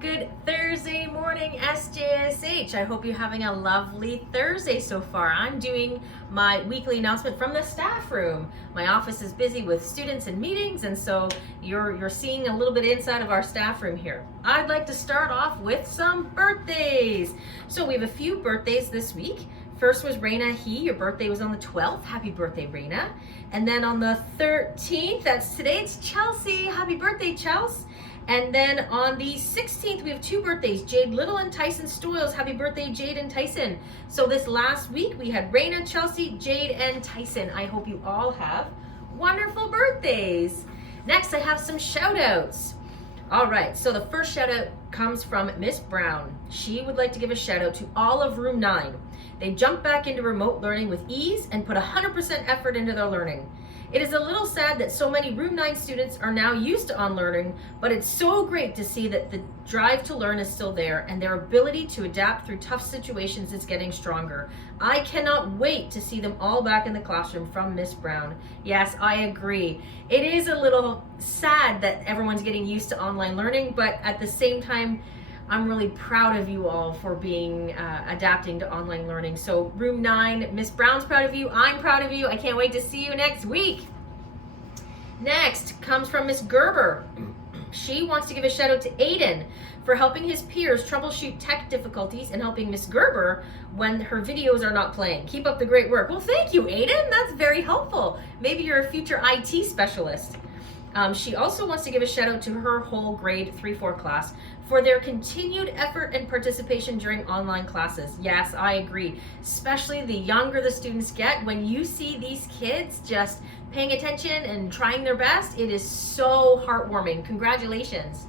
Good Thursday morning, SJSH. I hope you're having a lovely Thursday so far. I'm doing my weekly announcement from the staff room. My office is busy with students and meetings, and so you're seeing a little bit inside of our staff room here. I'd like to start off with some birthdays. So we have a few birthdays this week. First was Raina He. Your birthday was on the 12th. Happy birthday, Raina. And then on the 13th, that's today, it's Chelsea. Happy birthday, Chelsea. And then on the 16th, we have two birthdays, Jade Little and Tyson Stoyles. Happy birthday, Jade and Tyson. So this last week, we had Raina, Chelsea, Jade, and Tyson. I hope you all have wonderful birthdays. Next, I have some shout outs. All right, so the first shout out comes from Miss Brown. She would like to give a shout out to all of Room 9. They jumped back into remote learning with ease and put 100% effort into their learning. It is a little sad that so many Room 9 students are now used to on-learning, but it's so great to see that the drive to learn is still there and their ability to adapt through tough situations is getting stronger. I cannot wait to see them all back in the classroom. From Miss Brown. Yes, I agree. It is a little sad that everyone's getting used to online learning, but at the same time, I'm really proud of you all for being adapting to online learning. So Room 9, Miss Brown's proud of you. I'm proud of you. I can't wait to see you next week. Next comes from Miss Gerber. She wants to give a shout out to Aiden for helping his peers troubleshoot tech difficulties and helping Miss Gerber when her videos are not playing. Keep up the great work. Well, thank you, Aiden. That's very helpful. Maybe you're a future IT specialist. She also wants to give a shout out to her whole grade 3-4 class for their continued effort and participation during online classes. Yes, I agree. Especially the younger the students get, when you see these kids just paying attention and trying their best, it is so heartwarming. Congratulations.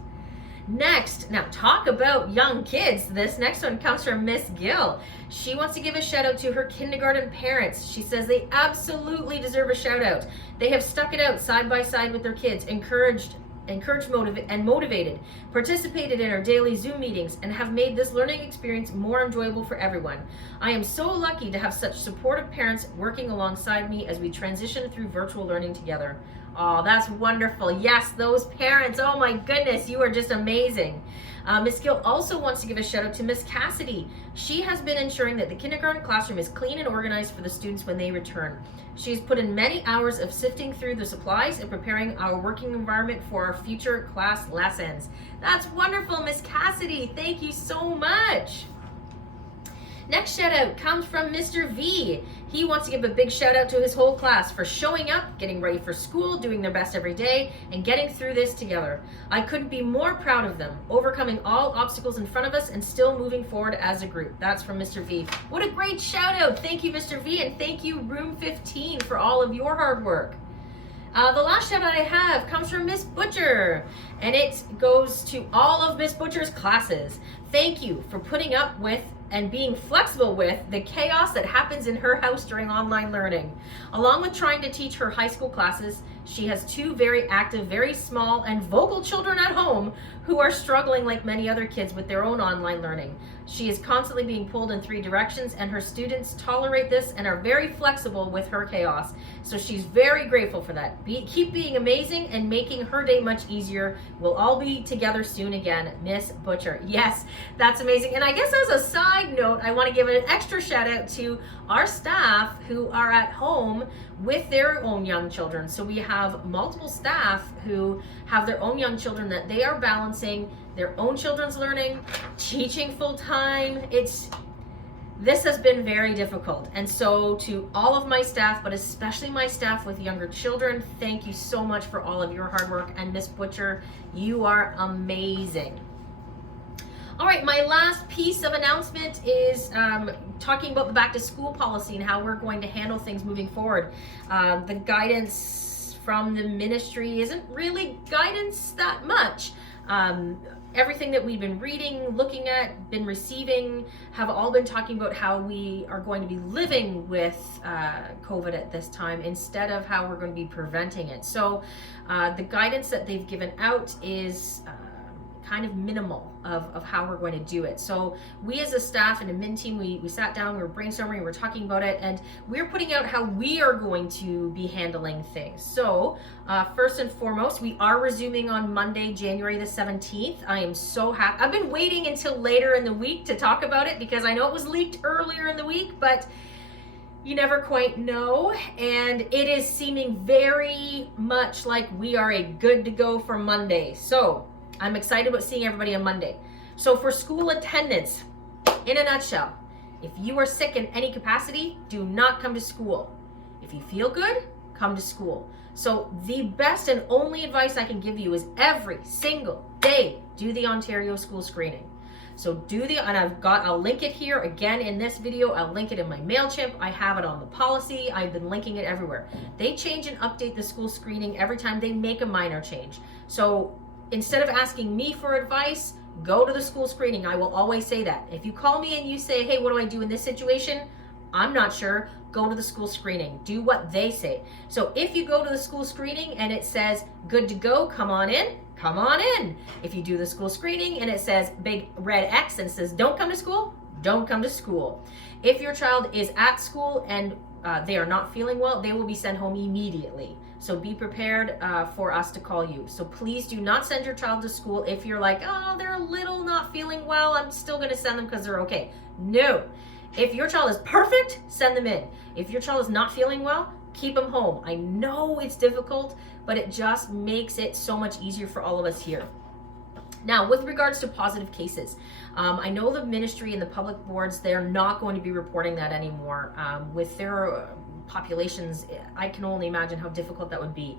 Next, now talk about young kids. This next one comes from Miss Gill. She wants to give a shout out to her kindergarten parents. She says they absolutely deserve a shout out. They have stuck it out side by side with their kids, encouraged, motivated, participated in our daily Zoom meetings, and have made this learning experience more enjoyable for everyone. I am so lucky to have such supportive parents working alongside me as we transition through virtual learning together. Oh, that's wonderful. Yes, those parents. Oh my goodness, you are just amazing. Miss Gill also wants to give a shout out to Miss Cassidy. She has been ensuring that the kindergarten classroom is clean and organized for the students when they return. She's put in many hours of sifting through the supplies and preparing our working environment for our future class lessons. That's wonderful, Miss Cassidy. Thank you so much. Next shout out comes from Mr. V. He wants to give a big shout out to his whole class for showing up, getting ready for school, doing their best every day, and getting through this together. I couldn't be more proud of them, overcoming all obstacles in front of us and still moving forward as a group. That's from Mr. V. What a great shout out. Thank you, Mr. V, and thank you, Room 15, for all of your hard work. The last shout out I have comes from Miss Butcher, and it goes to all of Miss Butcher's classes. Thank you for putting up with and being flexible with the chaos that happens in her house during online learning. Along with trying to teach her high school classes, she has two very active, very small, and vocal children at home who are struggling like many other kids with their own online learning. She is constantly being pulled in 3 directions, and her students tolerate this and are very flexible with her chaos. So she's very grateful for that. Keep being amazing and making her day much easier. We'll all be together soon again, Miss Butcher. Yes, that's amazing. And I guess as a side note, I want to give an extra shout out to our staff who are at home with their own young children. So we have multiple staff who have their own young children that they are balancing their own children's learning, teaching full time. This has been very difficult. And so to all of my staff, but especially my staff with younger children, thank you so much for all of your hard work. And Miss Butcher, you are amazing. All right, my last piece of announcement is talking about the back to school policy and how we're going to handle things moving forward. The guidance from the ministry isn't really guidance that much. Everything that we've been reading, looking at, been receiving, have all been talking about how we are going to be living with COVID at this time instead of how we're going to be preventing it. So the guidance that they've given out is kind of minimal of how we're going to do it. So we as a staff and admin team, we sat down, we were brainstorming, we were talking about it, and we're putting out how we are going to be handling things. So first and foremost, we are resuming on Monday, January the 17th. I am so happy. I've been waiting until later in the week to talk about it because I know it was leaked earlier in the week, but you never quite know, and it is seeming very much like we are a good to go for Monday. So I'm excited about seeing everybody on Monday. So for school attendance, in a nutshell, if you are sick in any capacity, do not come to school. If you feel good, come to school. So the best and only advice I can give you is every single day, do the Ontario school screening. So and I'll link it here again in this video. I'll link it in my MailChimp. I have it on the policy. I've been linking it everywhere. They change and update the school screening every time they make a minor change. So instead of asking me for advice, go to the school screening. I will always say that. If you call me and you say, hey, what do I do in this situation? I'm not sure. Go to the school screening. Do what they say. So if you go to the school screening and it says good to go, come on in. Come on in. If you do the school screening and it says big red X and says don't come to school, don't come to school. If your child is at school and they are not feeling well, they will be sent home immediately. So be prepared for us to call you. So please do not send your child to school if you're like, oh, they're a little not feeling well, I'm still going to send them because they're okay. No. If your child is perfect, send them in. If your child is not feeling well, keep them home. I know it's difficult, but it just makes it so much easier for all of us here. Now, with regards to positive cases, I know the ministry and the public boards, they're not going to be reporting that anymore. With their populations, I can only imagine how difficult that would be.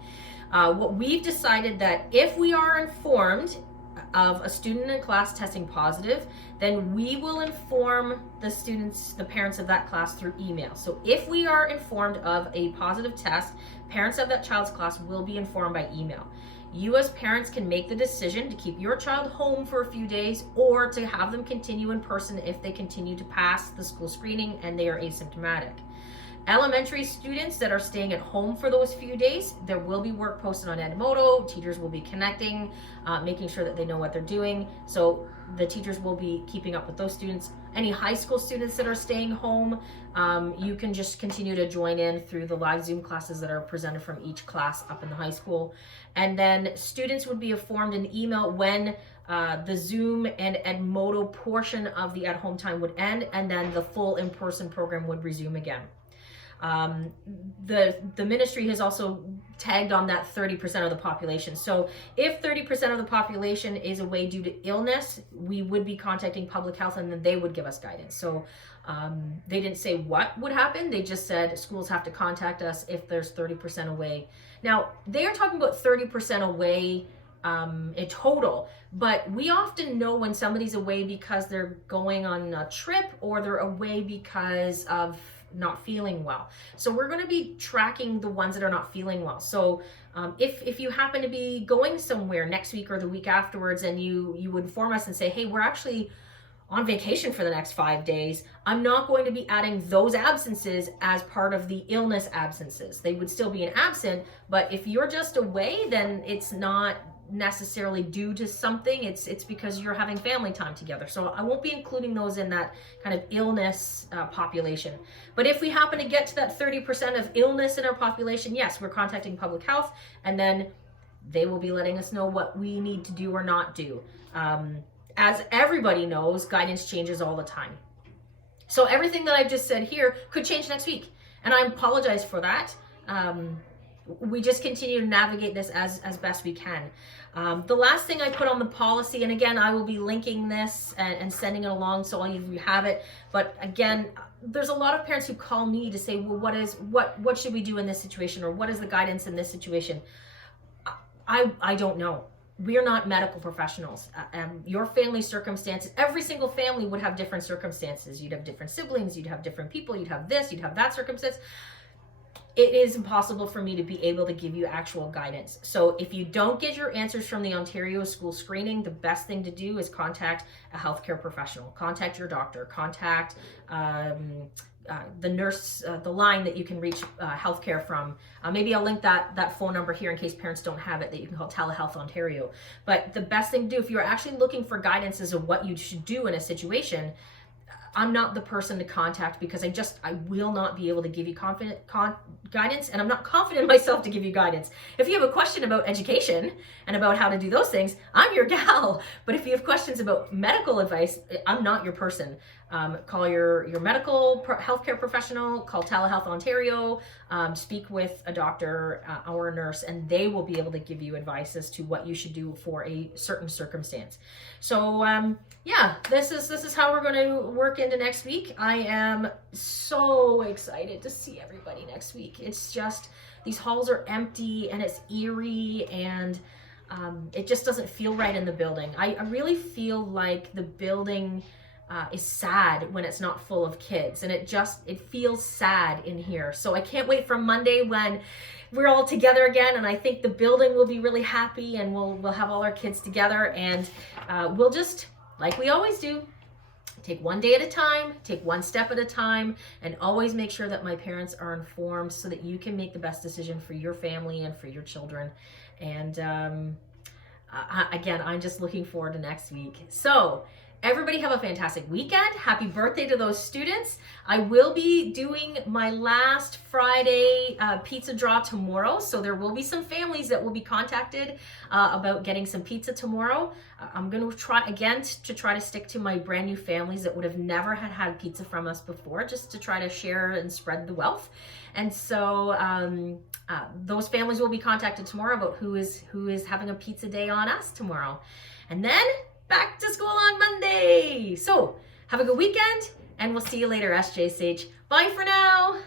What we've decided that if we are informed of a student in class testing positive, then we will inform the students, the parents of that class through email. So if we are informed of a positive test, parents of that child's class will be informed by email. You as parents can make the decision to keep your child home for a few days or to have them continue in person if they continue to pass the school screening and they are asymptomatic. Elementary students that are staying at home for those few days, there will be work posted on Edmodo. Teachers will be connecting, making sure that they know what they're doing. So the teachers will be keeping up with those students. Any high school students that are staying home, you can just continue to join in through the live Zoom classes that are presented from each class up in the high school. And then students would be informed in email when the Zoom and Edmodo portion of the at-home time would end, and then the full in-person program would resume again. The ministry has also tagged on that 30% of the population. So if 30% of the population is away due to illness, we would be contacting public health and then they would give us guidance. So they didn't say what would happen. They just said schools have to contact us if there's 30% away. Now they are talking about 30% away in total, but we often know when somebody's away because they're going on a trip or they're away because of not feeling well. So we're going to be tracking the ones that are not feeling well. So if you happen to be going somewhere next week or the week afterwards and you inform us and say, hey, we're actually on vacation for the next 5 days, I'm not going to be adding those absences as part of the illness absences. They would still be an absent, but if you're just away, then it's not necessarily due to something. It's because you're having family time together. So I won't be including those in that kind of illness population. But if we happen to get to that 30% of illness in our population, yes, we're contacting public health, and then they will be letting us know what we need to do or not do. As everybody knows, guidance changes all the time. So everything that I've just said here could change next week, and I apologize for that. We just continue to navigate this as best we can. The last thing I put on the policy, and again, I will be linking this and sending it along so all of you have it. But again, there's a lot of parents who call me to say, well, what should we do in this situation? Or what is the guidance in this situation? I don't know. We're not medical professionals. Your family circumstances, every single family would have different circumstances. You'd have different siblings, you'd have different people, you'd have this, you'd have that circumstance. It is impossible for me to be able to give you actual guidance. So if you don't get your answers from the Ontario school screening, the best thing to do is contact a healthcare professional, contact your doctor, contact the nurse, the line that you can reach healthcare from. Maybe I'll link that phone number here in case parents don't have it, that you can call Telehealth Ontario. But the best thing to do if you're actually looking for guidance as to what you should do in a situation, I'm not the person to contact, because I will not be able to give you guidance, and I'm not confident in myself to give you guidance. If you have a question about education and about how to do those things, I'm your gal. But if you have questions about medical advice, I'm not your person. Call your medical healthcare professional, call Telehealth Ontario, speak with a doctor or a nurse, and they will be able to give you advice as to what you should do for a certain circumstance. So yeah, this is how we're going to work into next week. I am so excited to see everybody next week. It's just, these halls are empty and it's eerie, and it just doesn't feel right in the building. I really feel like the building is sad when it's not full of kids, and it feels sad in here. So I can't wait for Monday when we're all together again, and I think the building will be really happy, and we'll have all our kids together, and we'll just, like we always do, take one day at a time, take one step at a time, and always make sure that my parents are informed so that you can make the best decision for your family and for your children. And again, I'm just looking forward to next week. So everybody have a fantastic weekend. Happy birthday to those students. I will be doing my last Friday pizza draw tomorrow. So there will be some families that will be contacted about getting some pizza tomorrow. I'm going to try again to try to stick to my brand new families that would have never had pizza from us before, just to try to share and spread the wealth. And so those families will be contacted tomorrow about who is having a pizza day on us tomorrow. And then back to school on Monday. So have a good weekend, and we'll see you later, SJSH. Bye for now.